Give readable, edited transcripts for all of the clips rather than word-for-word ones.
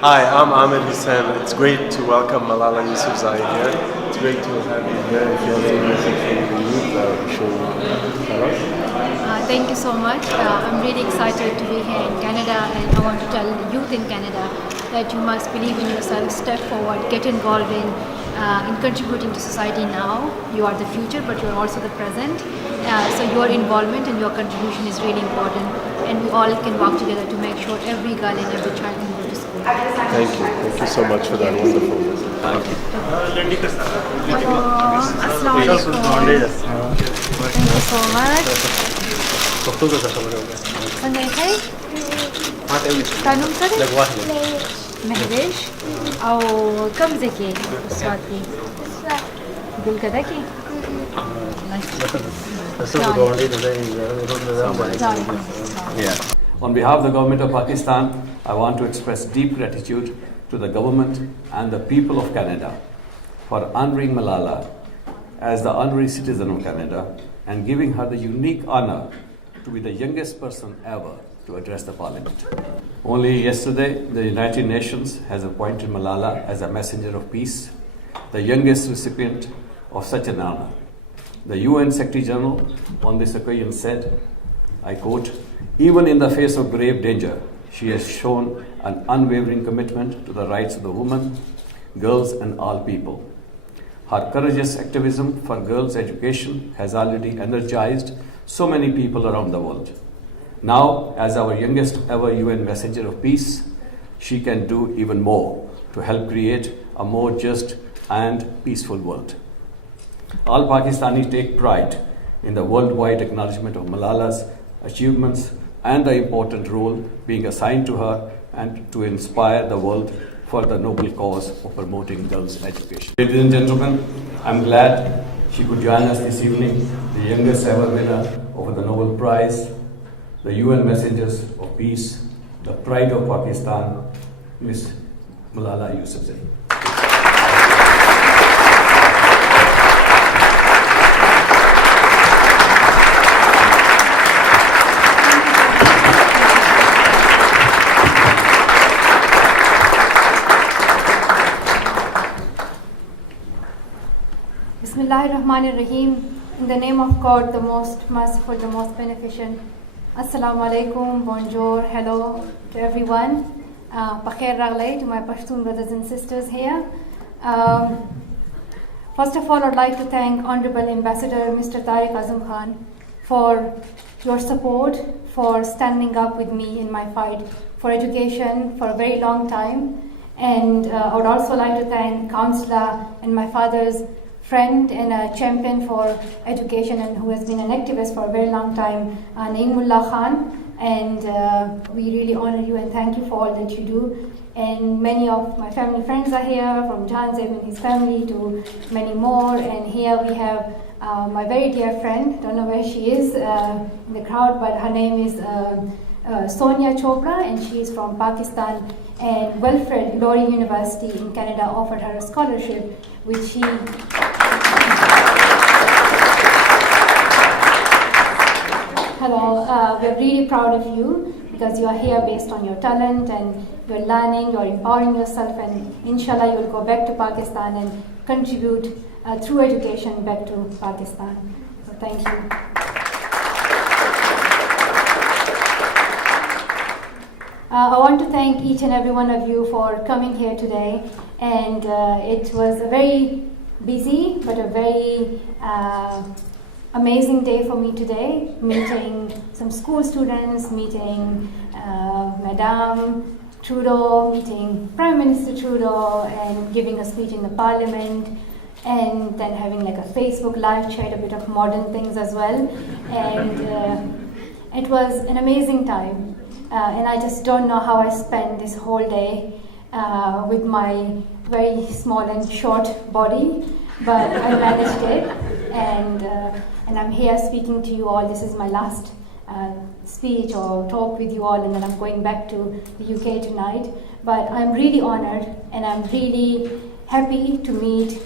Hi, I'm Ahmed Hussein. It's great to welcome Malala Yousafzai here. It's great to have you here. If you have any message for the youth, I'm sure you can tell us. Thank you so much. I'm really excited to be here in Canada, and I want to tell youth in Canada that you must believe in yourself, step forward, get involved in contributing to society now. You are the future, but you're also the present. So your involvement and your contribution is really important, and we all can work together to make sure every girl and every child can go to school. Thank you. Thank you so much for that wonderful message. Thank you. Hello. Assalamu alaikum. Thank you so much. تعلم مهرش أو كم ذكي أصواتي قول كذا كي On behalf of the government of Pakistan, I want to express deep gratitude to the government and the people of Canada for honoring Malala as the honorary citizen of Canada and giving her the unique honor to be the youngest person ever to address the parliament. Only yesterday, the United Nations has appointed Malala as a messenger of peace, the youngest recipient of such an honor. The UN Secretary General on this occasion said, I quote, "Even in the face of grave danger, she has shown an unwavering commitment to the rights of the women, girls and all people. Her courageous activism for girls' education has already energized so many people around the world. Now, as our youngest ever UN messenger of peace, she can do even more to help create a more just and peaceful world." All Pakistanis take pride in the worldwide acknowledgement of Malala's achievements and the important role being assigned to her and to inspire the world for the noble cause of promoting girls' education. Ladies and gentlemen, I'm glad she could join us this evening, the youngest ever winner of the Nobel Prize, the UN Messengers of Peace, the pride of Pakistan, Ms. Malala Yousafzai. Bismillahirrahmanirrahim. In the name of God, the most merciful, the most beneficent. Assalamu alaikum, bonjour, hello to everyone. Pakhair Raglai to my Pashtun brothers and sisters here. First of all, I'd like to thank Honorable Ambassador Mr. Tariq Azam Khan for your support, for standing up with me in my fight for education for a very long time. And I would also like to thank Councillor and my father's friend and a champion for education and who has been an activist for a very long time, Naeemullah Khan. And we really honor you and thank you for all that you do. And many of my family friends are here, from Jahan Zeb and his family to many more. And here we have my very dear friend, don't know where she is in the crowd, but her name is Sonia Chopra, and she is from Pakistan. And Wilfred Laurier University in Canada offered her a scholarship, which she Hello, we're really proud of you because you are here based on your talent and you're learning, you're empowering yourself, and inshallah you'll go back to Pakistan and contribute through education back to Pakistan. So thank you. I want to thank each and every one of you for coming here today, and it was a very busy but a very amazing day for me today, meeting some school students, meeting Madame Trudeau, meeting Prime Minister Trudeau, and giving a speech in the Parliament, and then having like a Facebook live chat, a bit of modern things as well. And it was an amazing time. And I just don't know how I spent this whole day with my very small and short body, but I managed it, and I'm here speaking to you all. This is my last speech or talk with you all, and then I'm going back to the UK tonight. But I'm really honored, and I'm really happy to meet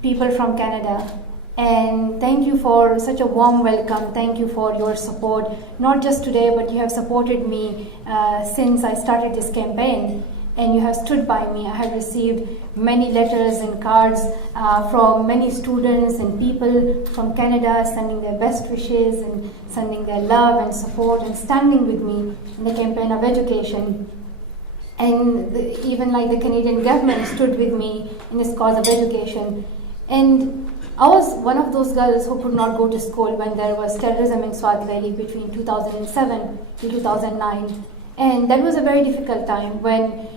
people from Canada. And thank you for such a warm welcome. Thank you for your support, not just today, but you have supported me since I started this campaign. and you have stood by me. I have received many letters and cards from many students and people from Canada sending their best wishes and sending their love and support and standing with me in the campaign of education. And even like the Canadian government stood with me in this cause of education. And I was one of those girls who could not go to school when there was terrorism in Swat Valley between 2007 to 2009. And that was a very difficult time when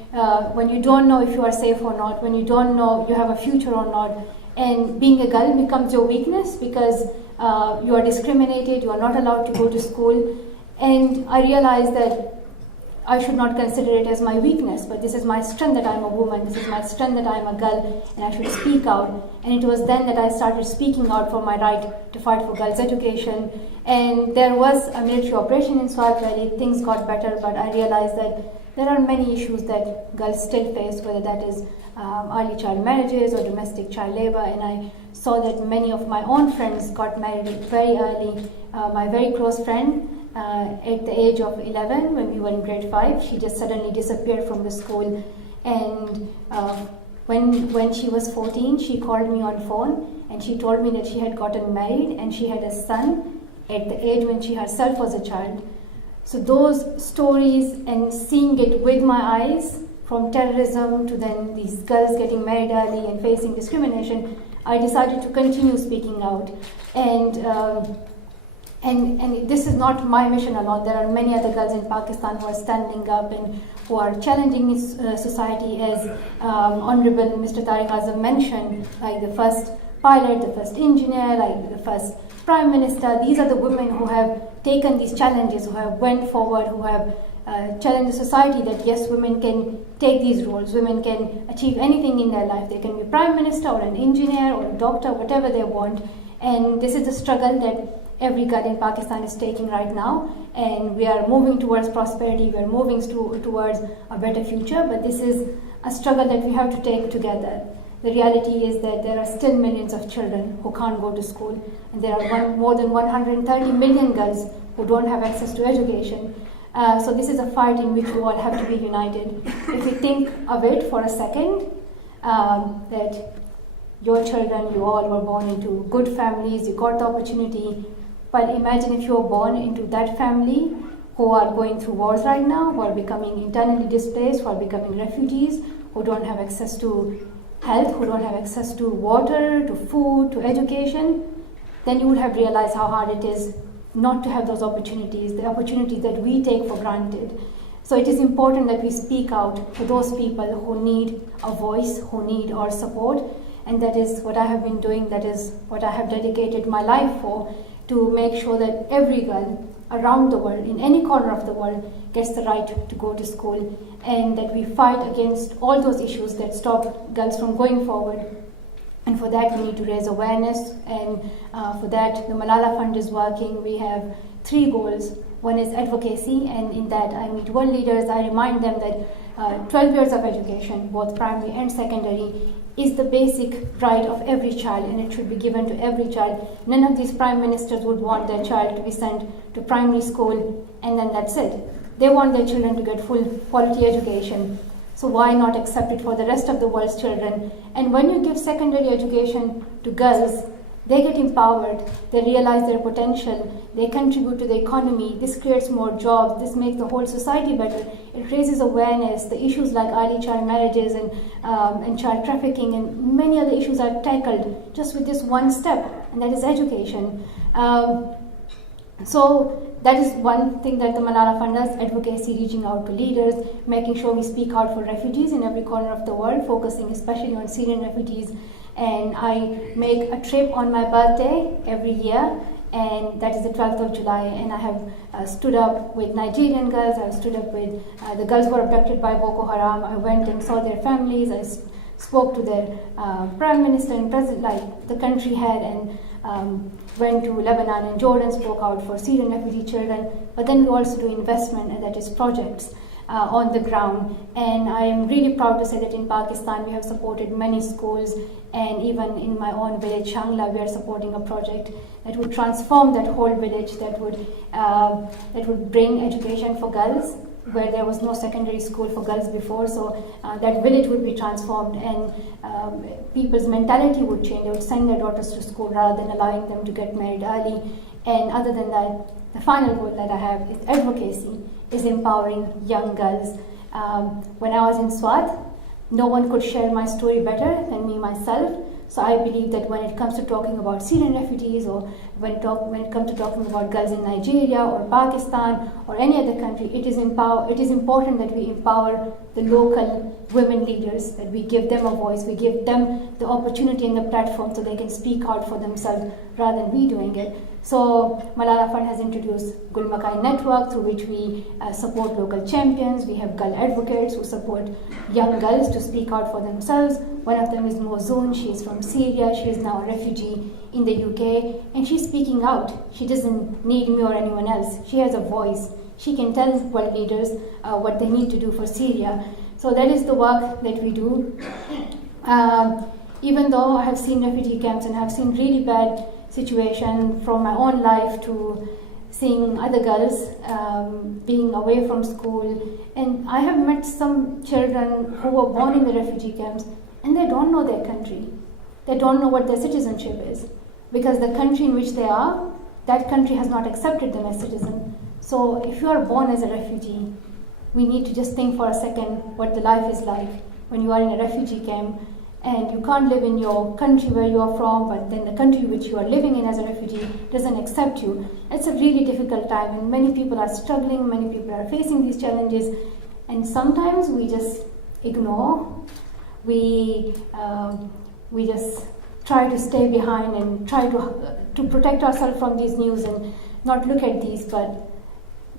you don't know if you are safe or not, when you don't know you have a future or not. And being a girl becomes your weakness because you are discriminated, you are not allowed to go to school. And I realized that I should not consider it as my weakness, but this is my strength that I am a woman, this is my strength that I am a girl, and I should speak out. And it was then that I started speaking out for my right to fight for girls' education. And there was a military operation in Swat Valley, things got better, but I realized that there are many issues that girls still face, whether that is early child marriages or domestic child labor. And I saw that many of my own friends got married very early. My very close friend, at the age of 11, when we were in grade 5, she just suddenly disappeared from the school. And when she was 14, she called me on phone and she told me that she had gotten married and she had a son at the age when she herself was a child. So those stories and seeing it with my eyes, from terrorism to then these girls getting married early and facing discrimination, I decided to continue speaking out. And this is not my mission alone. There are many other girls in Pakistan who are standing up and who are challenging society, as Honorable Mr. Tariq Azam mentioned, like the first pilot, the first engineer, like the first Prime Minister. These are the women who have taken these challenges, who have went forward, who have challenged the society that yes, women can take these roles, women can achieve anything in their life. They can be Prime Minister or an engineer or a doctor, whatever they want. And this is the struggle that every girl in Pakistan is taking right now, and we are moving towards prosperity, we are moving towards a better future, but this is a struggle that we have to take together. The reality is that there are still millions of children who can't go to school, and there are more than 130 million girls who don't have access to education. So this is a fight in which we all have to be united. If we think of it for a second, that your children, you all were born into good families, you got the opportunity. But imagine if you were born into that family who are going through wars right now, who are becoming internally displaced, who are becoming refugees, who don't have access to health, who don't have access to water, to food, to education, then you would have realized how hard it is not to have those opportunities, the opportunities that we take for granted. So it is important that we speak out for those people who need a voice, who need our support. And that is what I have been doing, that is what I have dedicated my life for, to make sure that every girl around the world, in any corner of the world, gets the right to go to school, and that we fight against all those issues that stop girls from going forward. And for that we need to raise awareness, and for that the Malala Fund is working. We have 3 goals. One is advocacy, and in that I meet world leaders. I remind them that 12 years of education, both primary and secondary, is the basic right of every child, and it should be given to every child. None of these prime ministers would want their child to be sent to primary school and then that's it. They want their children to get full quality education. So why not accept it for the rest of the world's children? And when you give secondary education to girls, they get empowered, they realize their potential, they contribute to the economy, this creates more jobs, this makes the whole society better. It raises awareness. The issues like early child marriages and child trafficking and many other issues are tackled just with this one step, and that is education. So that is one thing that the Malala Fund does, advocacy, reaching out to leaders, making sure we speak out for refugees in every corner of the world, focusing especially on Syrian refugees. And I make a trip on my birthday every year, and that is the 12th of July, and I have stood up with Nigerian girls, I have stood up with the girls who were abducted by Boko Haram. I went and saw their families, I spoke to their Prime Minister and President, like the country had, and went to Lebanon and Jordan, spoke out for Syrian refugee children. But then we also do investment, and that is projects on the ground. And I am really proud to say that in Pakistan we have supported many schools, and even in my own village, Shangla, we are supporting a project that would transform that whole village, that would bring education for girls, where there was no secondary school for girls before. So that village would be transformed, and people's mentality would change. They would send their daughters to school rather than allowing them to get married early. And other than that, the final goal that I have is advocacy, is empowering young girls. When I was in Swat, no one could share my story better than me myself. So I believe that when it comes to talking about Syrian refugees, or when it comes to talking about girls in Nigeria or Pakistan or any other country, it is important that we empower the local women leaders, that we give them a voice, we give them the opportunity and the platform so they can speak out for themselves rather than we doing it. So Malala Fund has introduced Gul Makai Network, through which we support local champions. We have girl advocates who support young girls to speak out for themselves. One of them is Mozoon. She is from Syria. She is now a refugee in the UK, and she's speaking out. She doesn't need me or anyone else. She has a voice. She can tell world leaders what they need to do for Syria. So that is the work that we do. Even though I have seen refugee camps and have seen really bad situation from my own life to seeing other girls being away from school, and I have met some children who were born in the refugee camps and they don't know their country. They don't know what their citizenship is, because the country in which they are, that country has not accepted them as citizen. So if you are born as a refugee, we need to just think for a second what the life is like when you are in a refugee camp and you can't live in your country where you are from, but then the country which you are living in as a refugee doesn't accept you. It's a really difficult time, and many people are struggling, many people are facing these challenges, and sometimes we just ignore. We just try to stay behind and try to protect ourselves from these news and not look at these. But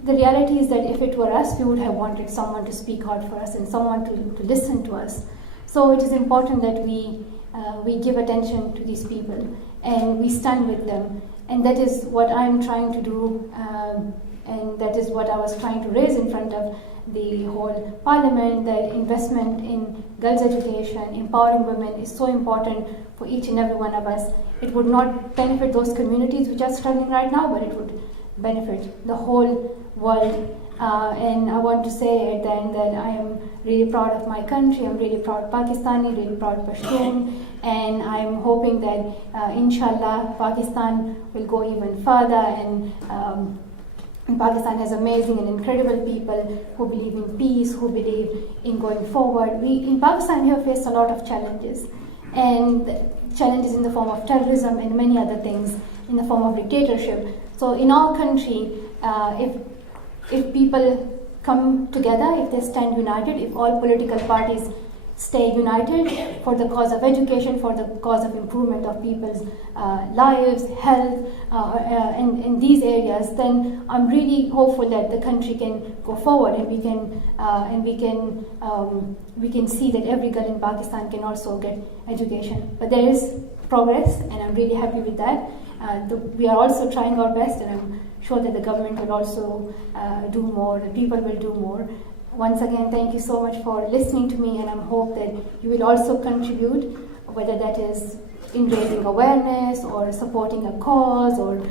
the reality is that if it were us, we would have wanted someone to speak out for us and someone to listen to us. So it is important that we give attention to these people and we stand with them. And that is what I'm trying to do, and that is what I was trying to raise in front of the whole parliament. That investment in girls' education, empowering women is so important for each and every one of us. It would not benefit those communities which are struggling right now, but it would benefit the whole world. And I want to say at the end that I am really proud of my country. I'm really proud Pakistani, really proud Pashtun, and I'm hoping that inshallah Pakistan will go even further. And Pakistan has amazing and incredible people who believe in peace, who believe in going forward. We in Pakistan have faced a lot of challenges, and challenges in the form of terrorism and many other things in the form of dictatorship. So in our country, if people come together, if they stand united, if all political parties stay united for the cause of education, for the cause of improvement of people's lives, health, in these areas, then I'm really hopeful that the country can go forward, and we can see that every girl in Pakistan can also get education. But there is progress, and I'm really happy with that. We are also trying our best, and I'm sure that the government will also do more, the people will do more. Once again, thank you so much for listening to me, and I hope that you will also contribute, whether that is in raising awareness or supporting a cause or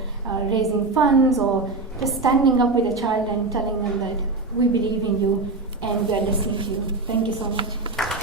raising funds or just standing up with a child and telling them that we believe in you and we are listening to you. Thank you so much.